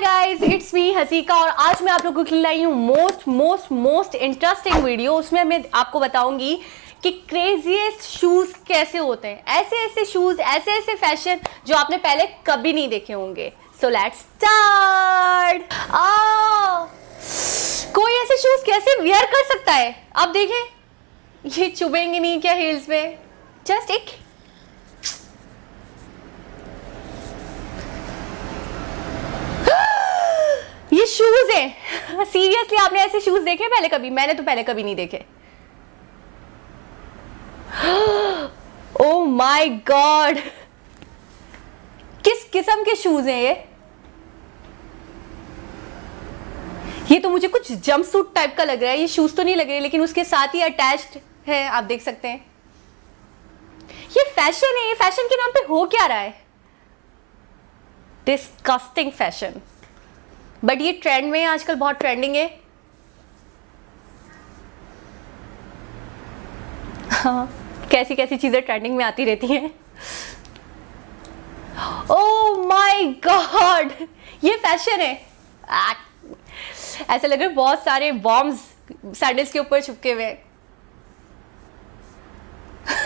Guys, it's me हसीका और आज मैं आप लोगों के लिए लाई हूँ मोस्ट इंटरेस्टिंग वीडियो। उसमें मैं आपको बताऊंगी कि क्रेजीएस्ट शूज कैसे होते हैं। ऐसे ऐसे शूज, ऐसे ऐसे फैशन जो आपने पहले कभी नहीं देखे होंगे। So let's start. कोई ऐसे शूज कैसे वियर कर सकता है? आप देखें, ये चुभेंगे नहीं क्या हील्स में? जस्ट एक ये शूज है। सीरियसली आपने ऐसे शूज देखे पहले कभी? मैंने तो पहले कभी नहीं देखे। ओ माय गॉड, किस किस्म के शूज हैं ये तो मुझे कुछ जंपसूट टाइप का लग रहा है। ये शूज तो नहीं लग रहे, लेकिन उसके साथ ही अटैच्ड है, आप देख सकते हैं। ये फैशन है, ये फैशन के नाम पे हो क्या रहा है? Disgusting fashion. बट ये ट्रेंड में है आजकल, बहुत ट्रेंडिंग है। हाँ, कैसी कैसी चीजें ट्रेंडिंग में आती रहती हैं। ओह माय गॉड, ये फैशन है। ऐसा लग रहा है बहुत सारे बॉम्ब्स सैंडल्स के ऊपर चिपके हुए।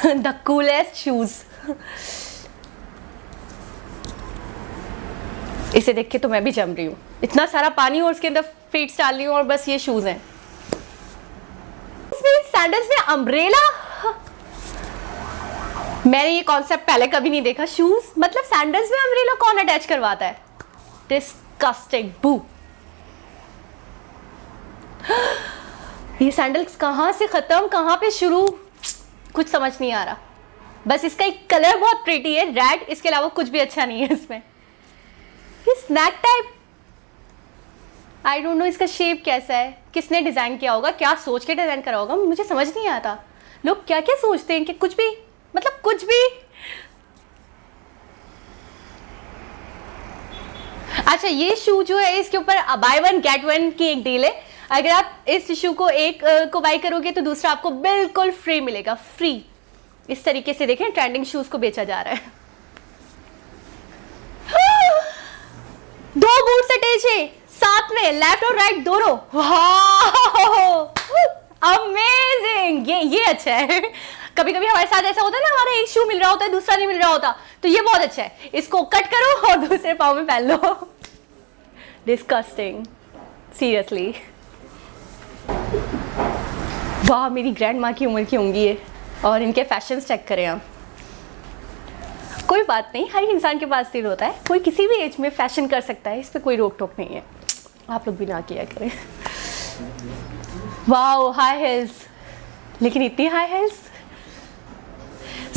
The coolest shoes. इसे देख के तो मैं भी जम रही हूँ। इतना सारा पानी और उसके अंदर फीट्स डाल रही हूँ और बस ये शूज हैं। इसमें सैंडल्स में अम्ब्रेला, मैंने ये कॉन्सेप्ट पहले कभी नहीं देखा। शूज मतलब सैंडल्स में अम्ब्रेला कौन अटैच करवाता है? डिस्कस्टिंग, बू। ये सैंडल्स कहाँ से खत्म कहाँ पे शुरू, कुछ समझ नहीं आ रहा। बस इसका एक कलर बहुत प्रिटी है, रेड। इसके अलावा कुछ भी अच्छा नहीं है इसमें। ये snack type, I don't know इसका शेप कैसा है, किसने डिजाइन किया होगा, क्या सोच के डिजाइन करा होगा, मुझे समझ नहीं आता। लोग क्या क्या सोचते हैं कि कुछ भी, मतलब कुछ भी। अच्छा, ये शू जो है इसके ऊपर बाय वन गेट वन की एक डील है। अगर आप इस शू को एक को बाय करोगे तो दूसरा आपको बिल्कुल फ्री मिलेगा, फ्री। इस तरीके से देखें, ट्रेंडिंग शूज को बेचा जा रहा है। दो बूट अटैच है साथ में, लेफ्ट और राइट दोनों। अमेजिंग, ये अच्छा है। कभी कभी हमारे साथ ऐसा होता है ना, हमारा एक शू मिल रहा होता है, दूसरा नहीं मिल रहा होता, तो ये बहुत अच्छा है। इसको कट करो और दूसरे पाँव में पहन लो। Disgusting, seriously. वाह, मेरी ग्रैंड माँ की उम्र की होंगी ये। और इनके फैशन चेक करें आप। कोई बात नहीं, हर इंसान के पास दिल होता है, कोई किसी भी एज में फैशन कर सकता है, इस पे कोई रोक टोक नहीं है। आप लोग भी ना किया करें। वाओ, हाई हिल्स, लेकिन इतनी हाई हिल्स,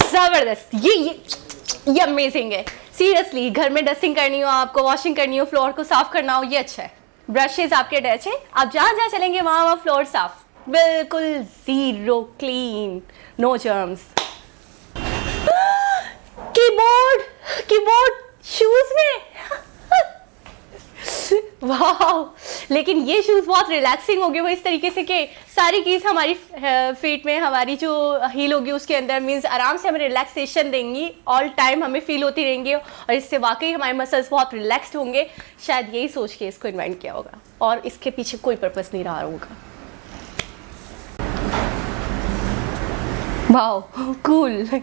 जबरदस्त। ये अमेजिंग है सीरियसली। घर में डस्टिंग करनी हो आपको, वॉशिंग करनी हो, फ्लोर को साफ करना हो, ये अच्छा है। ब्रशेज आपके अटैच है, आप जहां जहां चलेंगे वहां फ्लोर साफ, बिल्कुल zero clean, no germs. Keyboard shoes में। वाह, लेकिन ये शूज बहुत रिलैक्सिंग हो गए। वो इस तरीके से कि सारी कीज हमारी फीट में, हमारी जो हील होगी उसके अंदर, मींस आराम से हमें रिलैक्सेशन देंगी, ऑल टाइम हमें फील होती रहेंगी और इससे वाकई हमारे मसल्स बहुत रिलैक्स्ड होंगे। शायद यही सोच के इसको इन्वेंट किया होगा और इसके पीछे कोई पर्पस नहीं रहा होगा। वाह, कूल।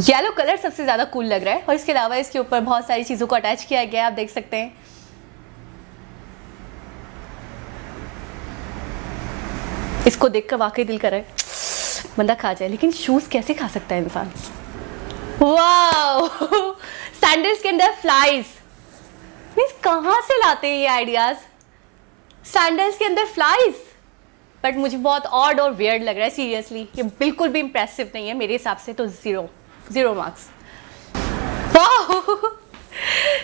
येलो कलर सबसे ज्यादा कूल लग रहा है और इसके अलावा इसके ऊपर बहुत सारी चीजों को अटैच किया गया है, आप देख सकते हैं। इसको देखकर वाकई दिल कर रहा है बंदा खा जाए, लेकिन शूज कैसे खा सकता है इंसान? वाओ, सैंडल्स के अंदर फ्लाइज, मींस कहां से लाते हैं ये आइडियाज? सैंडल्स के अंदर फ्लाइज, बट मुझे बहुत ऑड और वियर्ड लग रहा है सीरियसली। ये बिल्कुल भी इंप्रेसिव नहीं है मेरे हिसाब से, तो जीरो मार्क्स।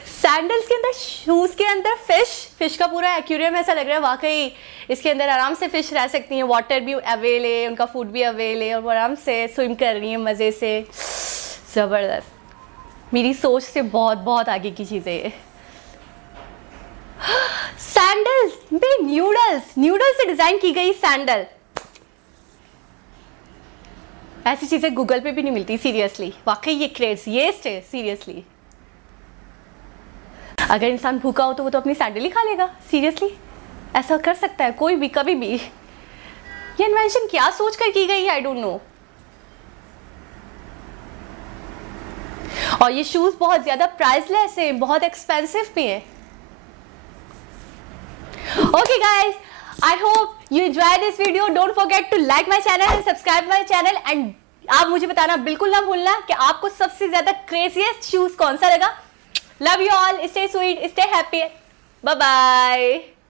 सैंडल्स के अंदर, शूज के अंदर फिश का पूरा एक्वेरियम ऐसा लग रहा है। वाकई इसके अंदर आराम से फिश रह सकती हैं, वाटर भी अवेल है, उनका फूड भी अवेल है और वो आराम से स्विम कर रही है मजे से। जबरदस्त, मेरी सोच से बहुत बहुत आगे की चीजें ये। सैंडल्स में न्यूडल्स से डिजाइन की गई सैंडल, ऐसी चीजें गूगल पे भी नहीं मिलती सीरियसली। वाकई ये क्रेजिएस्ट है सीरियसली। अगर इंसान भूखा हो तो वो तो अपनी सैंडल ही खा लेगा। सीरियसली ऐसा कर सकता है कोई भी कभी भी? ये इन्वेंशन क्या सोच कर की गई है, आई डोंट नो। और ये शूज बहुत ज्यादा प्राइसलेस है, बहुत एक्सपेंसिव भी है। Okay guys, I hope you enjoy this video. Don't forget to like my channel and subscribe my channel. And आप मुझे बताना बिल्कुल ना भूलना कि आपको सबसे ज्यादा क्रेजीएस्ट शूज कौन सा लगा। Love you all, stay sweet, stay happy, bye bye.